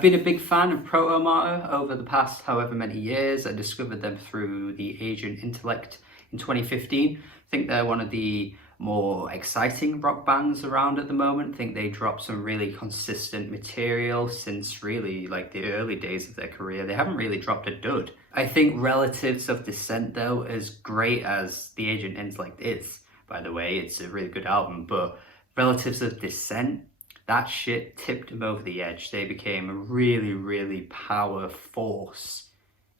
I've been a big fan of Protomartyr over the past however many years. I discovered them through the Agent Intellect in 2015. I think they're one of the more exciting rock bands around at the moment. I think they dropped some really consistent material since really like the early days of their career. They haven't really dropped a dud. I think Relatives of Dissent though, as great as the Agent Intellect is, by the way, it's a really good album, but Relatives of Dissent, that shit tipped them over the edge. They became a really, really power force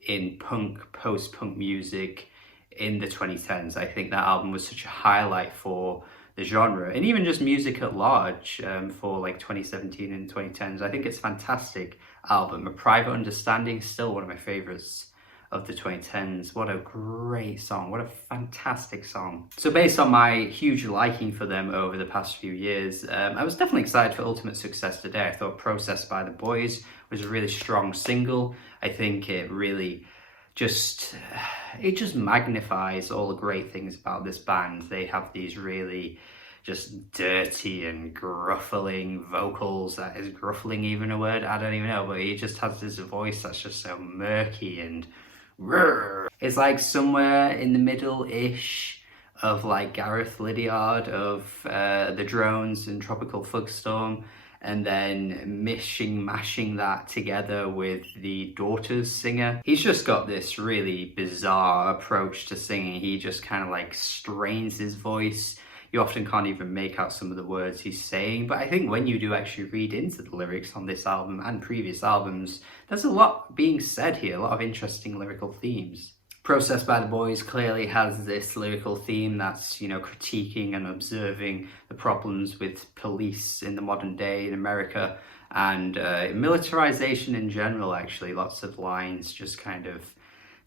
in punk, post-punk music in the 2010s. I think that album was such a highlight for the genre and even just music at large for like 2017 and 2010s. I think it's a fantastic album. A Private Understanding is still one of my favorites of the 2010s. What a great song, what a fantastic song. So based on my huge liking for them over the past few years, I was definitely excited for Ultimate Success today. I thought Process by the Boys was a really strong single. I think it really just magnifies all the great things about this band. They have these really just dirty and gruffling vocals. That is gruffling even a word? I don't even know, but he just has this voice that's just so murky and it's like somewhere in the middle-ish of like Gareth Lydiard of The Drones and Tropical Fugstorm, and then mashing that together with the Daughters singer. He's just got this really bizarre approach to singing. He just kind of like strains his voice. You often can't even make out some of the words he's saying, but I think when you do actually read into the lyrics on this album and previous albums, there's a lot being said here, a lot of interesting lyrical themes. Process by the Boys clearly has this lyrical theme that's, you know, critiquing and observing the problems with police in the modern day in America and militarization in general, actually. Lots of lines just kind of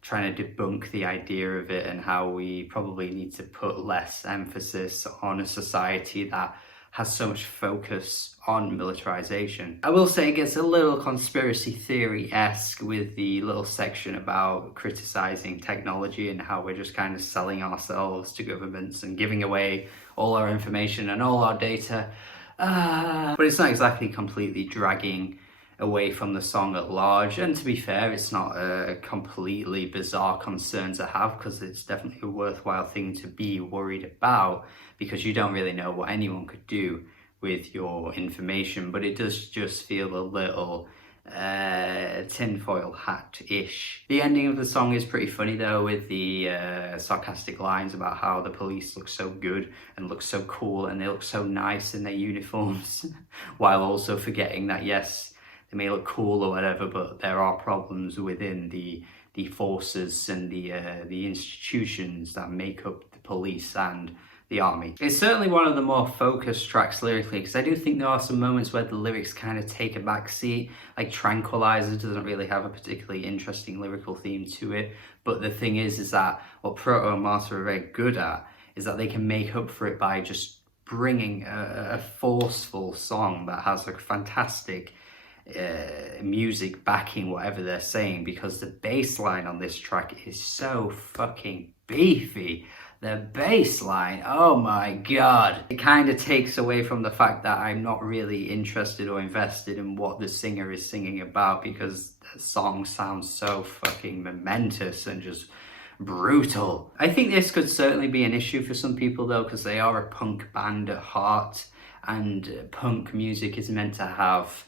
trying to debunk the idea of it and how we probably need to put less emphasis on a society that has so much focus on militarization. I will say it gets a little conspiracy theory-esque with the little section about criticizing technology and how we're just kind of selling ourselves to governments and giving away all our information and all our data. But it's not exactly completely dragging away from the song at large, and to be fair, it's not a completely bizarre concern to have, because it's definitely a worthwhile thing to be worried about, because you don't really know what anyone could do with your information. But it does just feel a little tinfoil hat-ish. The ending of the song is pretty funny though, with the sarcastic lines about how the police look so good and look so cool and they look so nice in their uniforms while also forgetting that yes, they may look cool or whatever, but there are problems within the forces and the institutions that make up the police and the army. It's certainly one of the more focused tracks lyrically, because I do think there are some moments where the lyrics kind of take a back seat. Like Tranquilizers doesn't really have a particularly interesting lyrical theme to it, but the thing is that what Protomartyr are very good at is that they can make up for it by just bringing a forceful song that has like fantastic music backing whatever they're saying, because the bass line on this track is so fucking beefy. The bass line, oh my god. It kind of takes away from the fact that I'm not really interested or invested in what the singer is singing about, because the song sounds so fucking momentous and just brutal. I think this could certainly be an issue for some people though, because they are a punk band at heart, and punk music is meant to have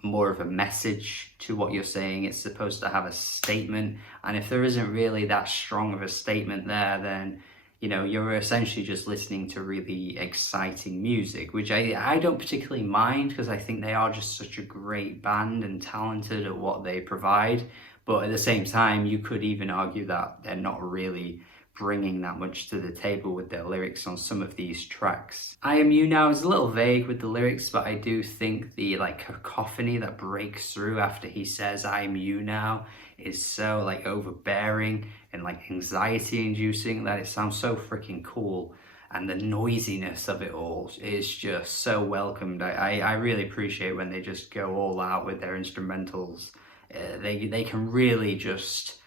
more of a message to what you're saying. It's supposed to have a statement, and if there isn't really that strong of a statement there, then you know, you're essentially just listening to really exciting music, which I don't particularly mind, because I think they are just such a great band and talented at what they provide. But at the same time, you could even argue that they're not really bringing that much to the table with their lyrics on some of these tracks. I Am You Now is a little vague with the lyrics, but I do think the like cacophony that breaks through after he says I am you now is so like overbearing and like anxiety inducing that it sounds so freaking cool, and the noisiness of it all is just so welcomed. I really appreciate when they just go all out with their instrumentals. They can really just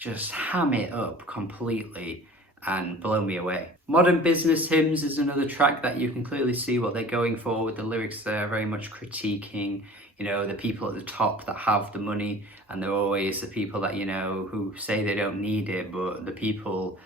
ham it up completely and blow me away. Modern Business Hymns is another track that you can clearly see what they're going for with the lyrics. They're very much critiquing, you know, the people at the top that have the money, and they're always the people that, you know, who say they don't need it, but the people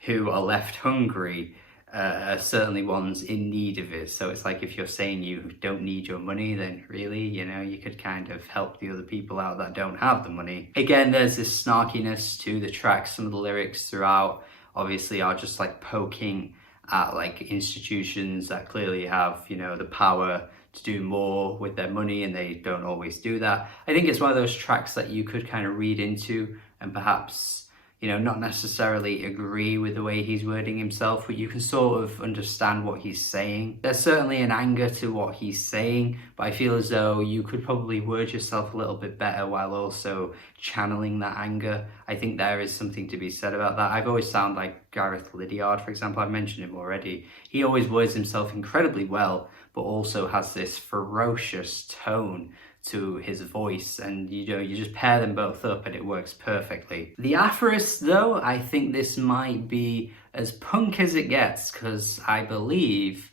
who are left hungry are certainly ones in need of it. So it's like, if you're saying you don't need your money, then really, you know, you could kind of help the other people out that don't have the money. Again, there's this snarkiness to the track. Some of the lyrics throughout obviously are just like poking at like institutions that clearly have, you know, the power to do more with their money, and they don't always do that. I think it's one of those tracks that you could kind of read into and perhaps, you know, not necessarily agree with the way he's wording himself, but you can sort of understand what he's saying. There's certainly an anger to what he's saying, but I feel as though you could probably word yourself a little bit better while also channeling that anger. I think there is something to be said about that. I've always found like Gareth Lydiard, for example, I've mentioned him already. He always words himself incredibly well, but also has this ferocious tone to his voice, and you know, you just pair them both up and it works perfectly. The Aphorist though, I think this might be as punk as it gets, because I believe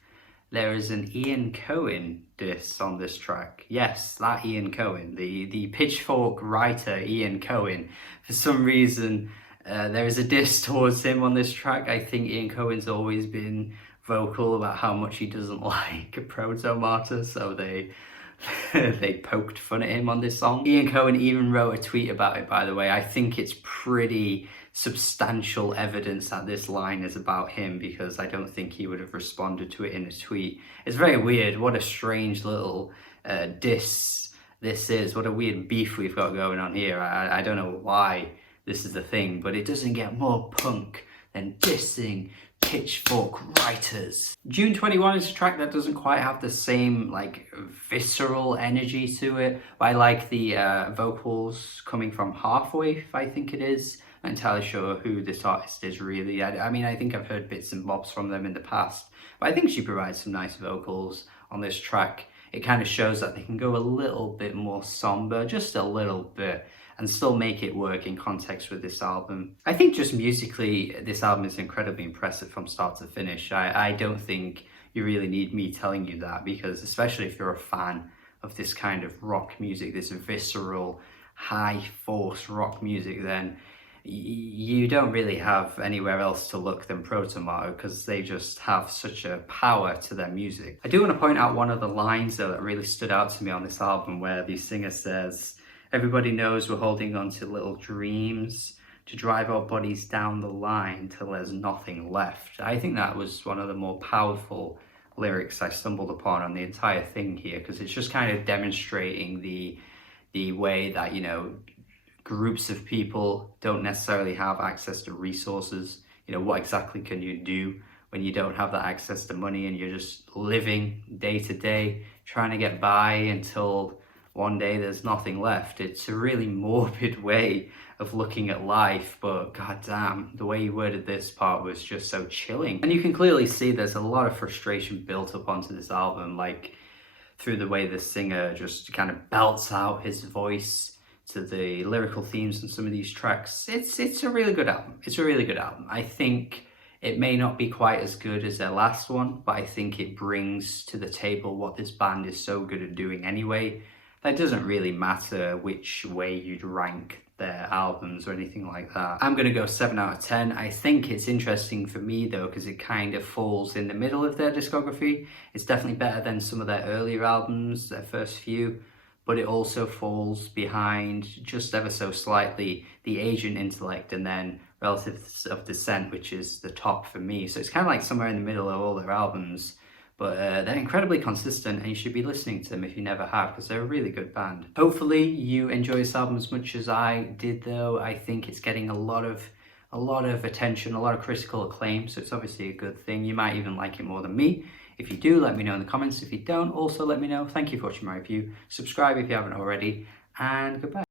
there is an Ian Cohen diss on this track. Yes, that Ian Cohen, the Pitchfork writer Ian Cohen. For some reason, there is a diss towards him on this track. I think Ian Cohen's always been vocal about how much he doesn't like Protomartyr, so they poked fun at him on this song. Ian Cohen even wrote a tweet about it, by the way. I think it's pretty substantial evidence that this line is about him, because I don't think he would have responded to it in a tweet. It's very weird. What a strange little diss this is. What a weird beef we've got going on here. I don't know why this is the thing, but it doesn't get more punk than dissing Pitchfork writers. June 21 is a track that doesn't quite have the same like visceral energy to it, but I like the vocals coming from Halfway, I think it is. I'm not entirely sure who this artist is really. I mean, I think I've heard bits and bobs from them in the past, but I think she provides some nice vocals on this track. It kind of shows that they can go a little bit more somber, just a little bit, and still make it work in context with this album. I think just musically, this album is incredibly impressive from start to finish. I don't think you really need me telling you that, because especially if you're a fan of this kind of rock music, this visceral, high force rock music, then you don't really have anywhere else to look than Protomartyr, because they just have such a power to their music. I do want to point out one of the lines though that really stood out to me on this album, where the singer says, "Everybody knows we're holding on to little dreams to drive our bodies down the line till there's nothing left." I think that was one of the more powerful lyrics I stumbled upon on the entire thing here, because it's just kind of demonstrating the way that, you know, groups of people don't necessarily have access to resources. You know, what exactly can you do when you don't have that access to money, and you're just living day to day, trying to get by until one day there's nothing left. It's a really morbid way of looking at life, but goddamn, the way he worded this part was just so chilling. And you can clearly see there's a lot of frustration built up onto this album, like through the way the singer just kind of belts out his voice to the lyrical themes on some of these tracks. It's a really good album. It's a really good album. I think it may not be quite as good as their last one, but I think it brings to the table what this band is so good at doing anyway. That doesn't really matter which way you'd rank their albums or anything like that. I'm gonna go 7 out of 10. I think it's interesting for me though, because it kind of falls in the middle of their discography. It's definitely better than some of their earlier albums, their first few, but it also falls behind just ever so slightly the Agent Intellect and then Relatives of Descent, which is the top for me. So it's kind of like somewhere in the middle of all their albums. But they're incredibly consistent, and you should be listening to them if you never have, because they're a really good band. Hopefully you enjoy this album as much as I did though. I think it's getting a lot of attention, a lot of critical acclaim, so it's obviously a good thing. You might even like it more than me. If you do, let me know in the comments. If you don't, also let me know. Thank you for watching my review. Subscribe if you haven't already, and goodbye.